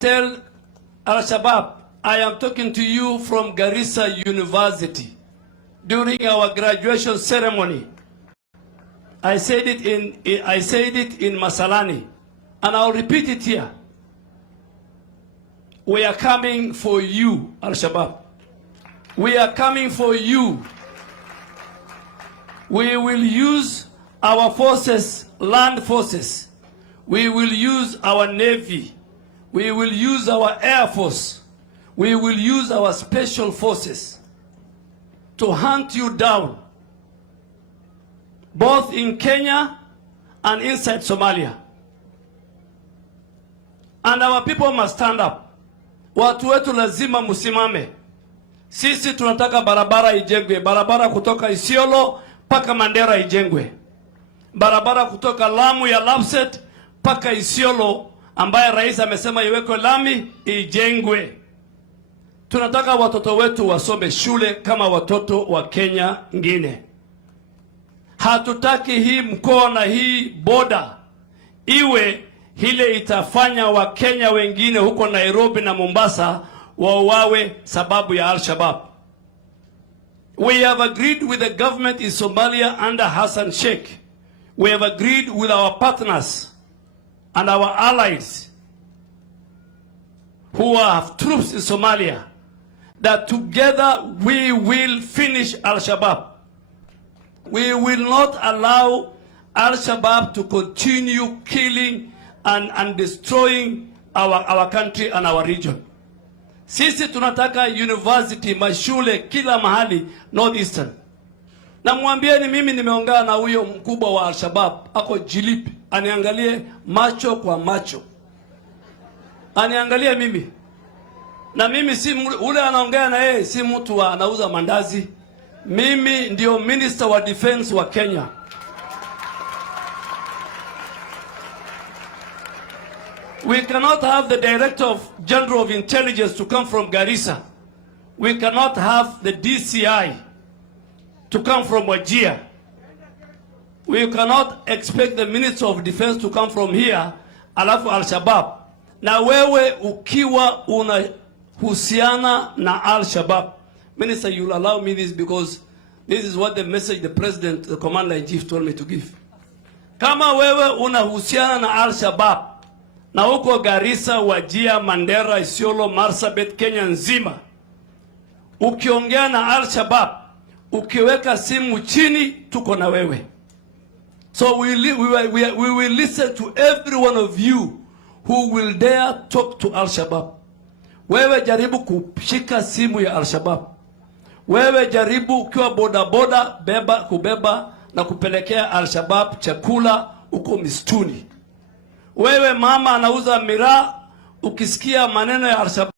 Tell Al-Shabaab, I am talking to you from Garissa University during our graduation ceremony. I said it in Masalani, and I'll repeat it here. We are coming for you, Al-Shabaab. We are coming for you. We will use our forces, land forces. We will use our Navy. We will use our Air Force. We will use our special forces to hunt you down, both in Kenya and inside Somalia. And our people must stand up. Watu wetu lazima musimame. Sisi tunataka barabara ijengwe, barabara kutoka Isiolo paka Mandera ijengwe. Barabara kutoka Lamu ya Lapset paka Isiolo ambaye rais amesema iwekwe lami ijengwe. Tunataka watoto wetu wasome shule kama watoto wa Kenya ngine. Hatutaki hii mkoa na hii boda iwe hile itafanya wa Kenya wengine huko Nairobi na Mombasa wauawe sababu ya Al-Shabaab. We have agreed with the government in Somalia under Hassan Sheikh. We have agreed with our partners and our allies who have troops in Somalia that together we will finish Al-Shabaab. We will not allow Al-Shabaab to continue killing and destroying our country and our region. Sisi tunataka university, mashule kila mahali northeastern. Na mwambieni mimi nimeongea na huyo mkubwa wa Al-Shabaab ako Jilipi, aniangalie macho kwa macho. Aniangalie mimi. Na mimi si ule anaongea na yeye si mtu anauza mandazi. Mimi ndio Minister wa Defense wa Kenya. We cannot have the Director General of Intelligence to come from Garissa. We cannot have the DCI to come from Wajir. We cannot expect the Minister of Defense to come from here, alafu Al-Shabaab. Na wewe ukiwa unahusiana na Al-Shabaab. Minister, you'll allow me this because this is what the message the President, the Commander-in-Chief told me to give. Kama wewe unahusiana na Al-Shabaab, na huko Garissa, Wajir, Mandera, Isiolo, Marsabit, Kenya nzima, ukiongea na Al-Shabaab, ukiweka simu chini, tuko na wewe. So we will listen to every one of you who will dare talk to Al-Shabaab. Wewe jaribu kushika simu ya Al-Shabaab. Wewe jaribu ukiwa boda kubeba na kupelekea Al-Shabaab chakula uko mistuni. Wewe mama anauza miraa, ukisikia maneno ya Al-Shabaab